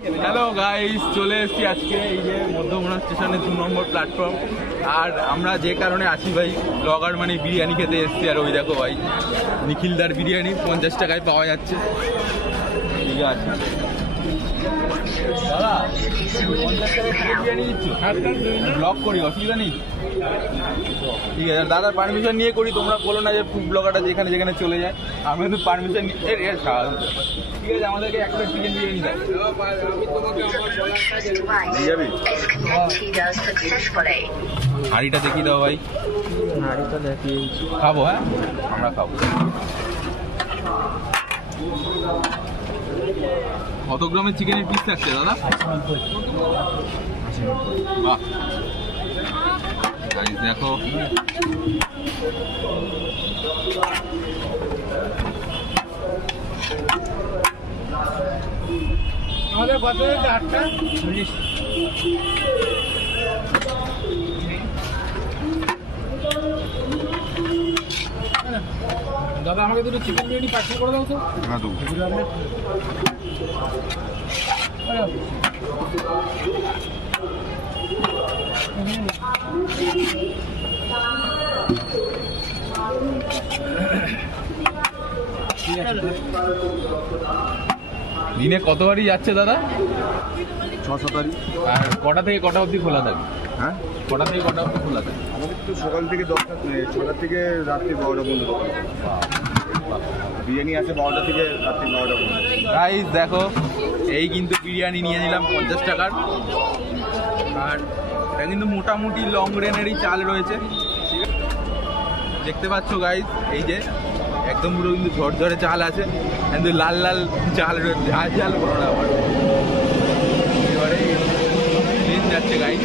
Hello guys, চলে এসেছি আজকে এই যে মধ্যমনা স্টেশনের 2 নম্বর প্ল্যাটফর্ম। আর আমরা যে কারণে আছি ভাই, ব্লগার মানে বিরিয়ানি খেতে এসেছি। আর ওই দেখো ভাই, নিখিলদার বিরিয়ানি 50 টাকায় পাওয়া যাচ্ছে। ঠিক আছে দাদা, 50 টাকায় বিরিয়ানি দিচ্ছ? ব্লগ করি, অসুবিধা নেই? ঠিক আছে দাদার পারমিশন নিয়ে করি, তোমরা বলো না যে ফুড ব্লগারটা যেখানে যেখানে চলে যায়। আমি কিন্তু পারমিশন নিয়ে ঠিক আছে, আমাদেরকে একটা চিকেন বিরিয়ানি দাও। হাঁড়িটা দেখিয়ে দাও ভাই। হাঁড়িটা দেখিয়ে খাবো, হ্যাঁ আমরা খাবো। কত গ্রামের চিকেনের পিস থাকছে দাদা? বাহ, দেখো আমাদের কত 8টা 40। দাদা আমাকে দুটো চিকেন বিরিয়ানি পার্সেল করে দাও তো। হ্যাঁ দেবো। দিনে কতবারই যাচ্ছে দাদা? 6-7 তারিখ। আর কটা থেকে কটা অবধি খোলা থাকে? হ্যাঁ, কটা থেকে কটা অবধি খোলা থাকে? আমাদের তো সকাল থেকে 10টা 6টা থেকে রাত্রি 12টা পর্যন্ত। বিরিয়ানি আছে 12টা থেকে রাত্রি 12টা পর্যন্ত। গাইস দেখো, এই কিন্তু বিরিয়ানি নিয়ে নিলাম 50 টাকার। আর এটা কিন্তু মোটামুটি লং রেনেরই চাল রয়েছে। দেখতে পাচ্ছ গাইস, এই যে একদম পুরো কিন্তু ঝরঝরে চাল আছে, কিন্তু লাল লাল চাল রয়েছে, ঝাল ঝাল বড় না আবার। এবারে ট্রেন যাচ্ছে গাইস।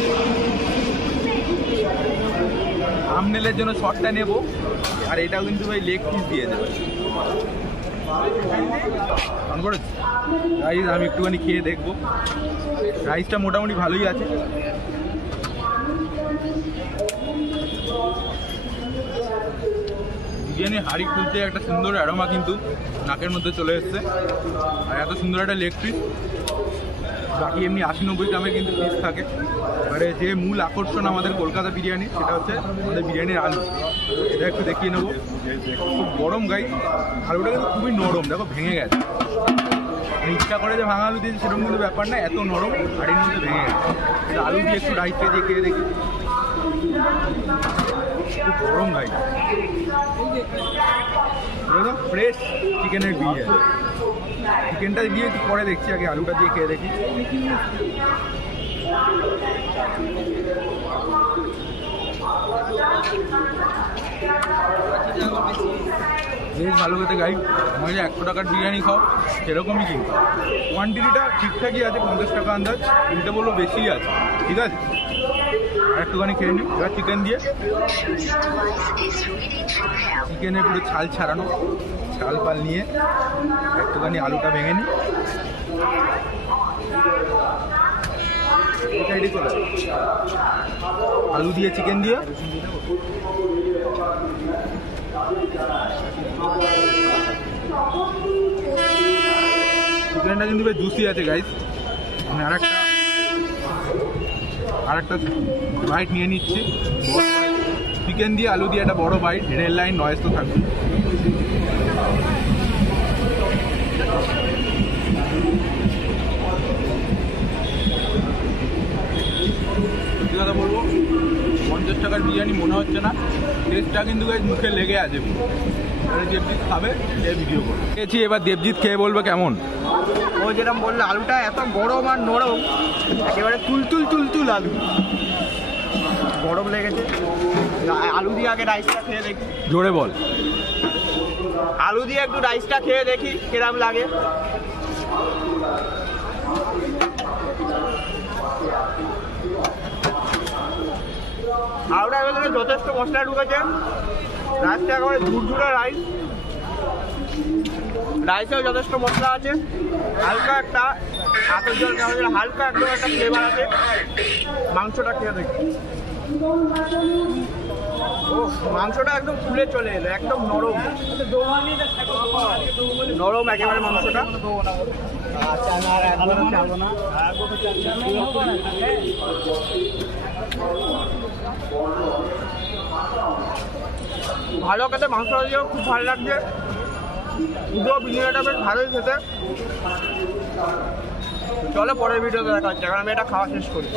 আমনেলের জন্য শর্টটা নেব। আর এটাও কিন্তু ভাই লেগ পিস দিয়ে দেবে। রাইস আমি একটুখানি খেয়ে দেখবো। রাইসটা মোটামুটি ভালোই আছে। বিরিয়ানি হাঁড়ি খুলতে একটা সুন্দর অ্যারোমা কিন্তু নাকের মধ্যে চলে এসছে। আর এত সুন্দর একটা লেগ পিস। বাকি এমনি 80-90 গ্রামের কিন্তু পিস থাকে। এবারে যে মূল আকর্ষণ আমাদের কলকাতা বিরিয়ানি, সেটা হচ্ছে আমাদের বিরিয়ানির আলু। এটা একটু দেখিয়ে নেবো। খুব গরম গাইস, আলুটা কিন্তু খুবই নরম, দেখো ভেঙে গেছে। ইচ্ছা করে যে ভাঙা আলু দিয়েছে সেরকম কিন্তু ব্যাপার না, এত নরম হাঁড়ির মধ্যে ভেঙে গেছে। আলু দিয়ে একটু রাইসটা দিয়ে খেয়ে দেখি। খুব গরম গাইস, ফ্রেশ চিকেনের বিরিয়ানি। চিকেনটা দিয়ে একটু পরে দেখছি, আগে আলুটা দিয়ে খেয়ে দেখি। বেশ ভালো খেতে গাই। আমি যে 100 টাকার বিরিয়ানি খাও সেরকমই কিন্তু কোয়ান্টিটিটা ঠিকঠাকই আছে, 50 টাকা আন্দাজ। কিনতে বলবো বেশি আছে, ঠিক আছে। আর একটুখানি খেয়ে নিই এবার চিকেন দিয়ে। চিকেনের পুরো ছাল ছাড়ানো, ছাল পাল নিয়ে একটুখানি আলুটা ভেঙে নিই। আলু দিয়ে চিকেন দিয়ে চিকেনটা কিন্তু বেশ জুসি আছে গাইস। আমি আরেকটা বাইট নিয়ে নিচ্ছি। চিকেন দিয়ে আলু দিয়ে একটা বড় বাইট। রেল লাইন নয়েজ তো থাকবে। সত্যি কথা বলবো, 50 টাকার বিরিয়ানি মনে হচ্ছে না। টেস্টটা কিন্তু মুখে লেগে আছে। দেবজিৎ খাবে, সে ভিডিও করে খেয়েছি। এবার দেবজিৎ খেয়ে বলবে কেমন। ও যেরকম বললো, আলুটা এত গরম আর নরম, একেবারে তুলতুল আলু। গরম লেগেছে। আলু দিয়ে আগে রাইসটা খেয়ে দেখি। জোরে বল। আলু দিয়ে একটু রাইসটা খেয়ে দেখি কিরম লাগে। আলুটা এবার যথেষ্ট মশলা ঢুকেছে। রাইসটা একেবারে ঝুরঝুরে রাইস। রাইসেও যথেষ্ট মশলা আছে। হালকা একটা আতর জল, হালকা একদম একটা ফ্লেভার আছে। মাংসটা খেয়ে দেখি। মাংসটা একদম ফুলে চলে এলো, একদম নরম নরম একেবারে মাংসটা। ভালো খেতে, মাংস দিয়েও খুব ভালো লাগছে। দুটো বিরিয়ানিটা বেশ ভালোই খেতে। চলো পরের ভিডিওতে দেখা হচ্ছে, কারণ আমি এটা খাওয়া শেষ করি।